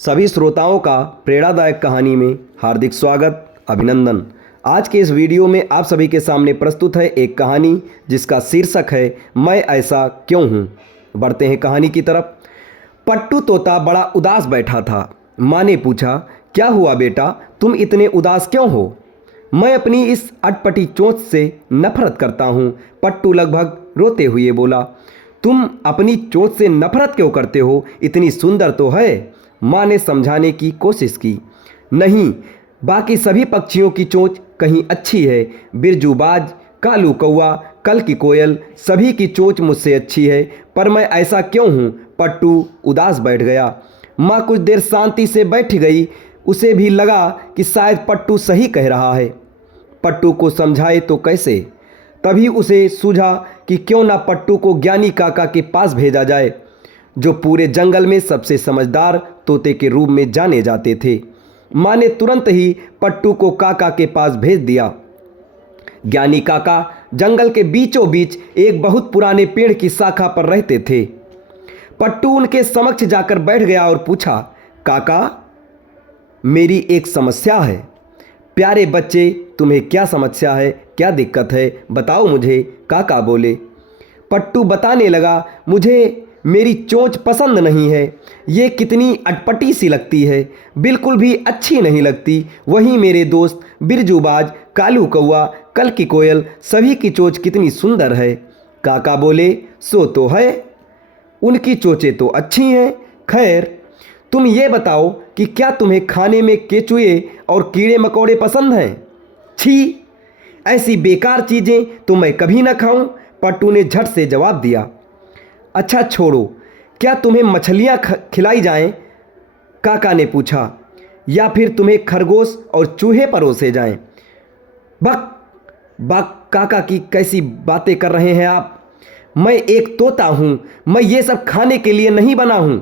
सभी श्रोताओं का प्रेरणादायक कहानी में हार्दिक स्वागत, अभिनंदन। आज के इस वीडियो में आप सभी के सामने प्रस्तुत है एक कहानी जिसका शीर्षक है मैं ऐसा क्यों हूँ। बढ़ते हैं कहानी की तरफ। पट्टू तोता बड़ा उदास बैठा था। माँ ने पूछा, क्या हुआ बेटा, तुम इतने उदास क्यों हो? मैं अपनी इस अटपटी चोंच से नफरत करता हूँ, पट्टू लगभग रोते हुए बोला। तुम अपनी चोंच से नफरत क्यों करते हो? इतनी सुंदर तो है। माँ ने समझाने की कोशिश की। नहीं, बाकी सभी पक्षियों की चोंच कहीं अच्छी है। बिरजूबाज, कालू कौआ, कल की कोयल, सभी की चोंच मुझसे अच्छी है, पर मैं ऐसा क्यों हूँ? पट्टू उदास बैठ गया। माँ कुछ देर शांति से बैठ गई। उसे भी लगा कि शायद पट्टू सही कह रहा है। पट्टू को समझाए तो कैसे? तभी उसे सूझा कि क्यों ना पट्टू को ज्ञानी काका के पास भेजा जाए, जो पूरे जंगल में सबसे समझदार तोते के रूप में जाने जाते थे। माँ ने तुरंत ही पट्टू को काका के पास भेज दिया। ज्ञानी काका जंगल के बीचों बीच एक बहुत पुराने पेड़ की शाखा पर रहते थे। पट्टू उनके समक्ष जाकर बैठ गया और पूछा, काका, मेरी एक समस्या है। प्यारे बच्चे, तुम्हें क्या समस्या है, क्या दिक्कत है, बताओ मुझे, काका बोले। पट्टू बताने लगा, मुझे मेरी चोंच पसंद नहीं है। ये कितनी अटपटी सी लगती है, बिल्कुल भी अच्छी नहीं लगती। वहीं मेरे दोस्त बिरजूबाज, कालू कौआ, कल की कोयल, सभी की चोंच कितनी सुंदर है। काका बोले, सो तो है, उनकी चोंचें तो अच्छी हैं। खैर, तुम ये बताओ कि क्या तुम्हें खाने में केचुए और कीड़े मकोड़े पसंद हैं? छी, ऐसी बेकार चीज़ें तो मैं कभी ना खाऊं, पट्टू ने झट से जवाब दिया। अच्छा छोड़ो, क्या तुम्हें मछलियाँ खिलाई जाएं? काका ने पूछा, या फिर तुम्हें खरगोश और चूहे परोसे जाएं? बक बक, काका की कैसी बातें कर रहे हैं आप? मैं एक तोता हूँ, मैं ये सब खाने के लिए नहीं बना हूँ,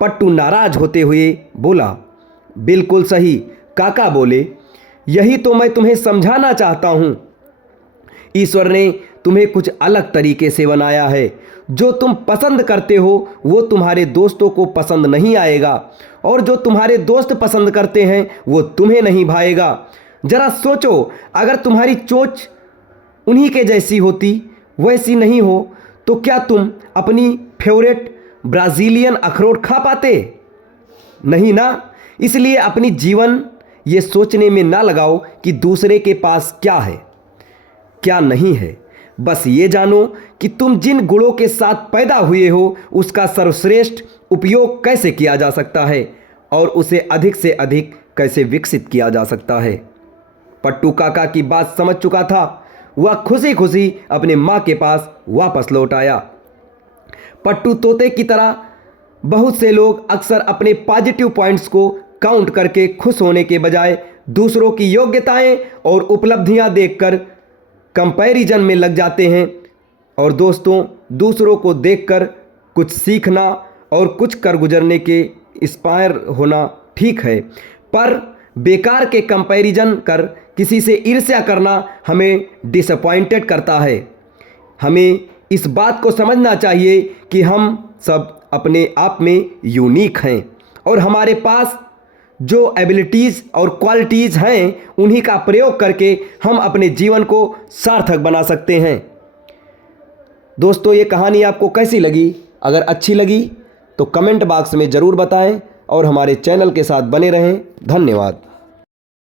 पट्टू नाराज होते हुए बोला। बिल्कुल सही, काका बोले, यही तो मैं तुम्हें समझाना चाहता हूँ। ईश्वर ने तुम्हें कुछ अलग तरीके से बनाया है। जो तुम पसंद करते हो वो तुम्हारे दोस्तों को पसंद नहीं आएगा, और जो तुम्हारे दोस्त पसंद करते हैं वो तुम्हें नहीं भाएगा। जरा सोचो, अगर तुम्हारी चोंच उन्हीं के जैसी होती, वैसी नहीं हो, तो क्या तुम अपनी फेवरेट ब्राज़ीलियन अखरोट खा पाते? नहीं ना। इसलिए अपनी जीवन ये सोचने में ना लगाओ कि दूसरे के पास क्या है, क्या नहीं है। बस ये जानो कि तुम जिन गुणों के साथ पैदा हुए हो उसका सर्वश्रेष्ठ उपयोग कैसे किया जा सकता है, और उसे अधिक से अधिक कैसे विकसित किया जा सकता है। पट्टू काका की बात समझ चुका था। वह खुशी खुशी अपने माँ के पास वापस लौट आया। पट्टू तोते की तरह बहुत से लोग अक्सर अपने पॉजिटिव पॉइंट्स को काउंट करके खुश होने के बजाय दूसरों की योग्यताएं और उपलब्धियां देखकर कंपैरिजन में लग जाते हैं। और दोस्तों, दूसरों को देखकर कुछ सीखना और कुछ कर गुजरने के इंस्पायर होना ठीक है, पर बेकार के कंपैरिजन कर किसी से ईर्ष्या करना हमें डिसअपॉइंटेड करता है। हमें इस बात को समझना चाहिए कि हम सब अपने आप में यूनिक हैं, और हमारे पास जो एबिलिटीज़ और क्वालिटीज़ हैं उन्हीं का प्रयोग करके हम अपने जीवन को सार्थक बना सकते हैं। दोस्तों, ये कहानी आपको कैसी लगी? अगर अच्छी लगी तो कमेंट बॉक्स में ज़रूर बताएं और हमारे चैनल के साथ बने रहें। धन्यवाद।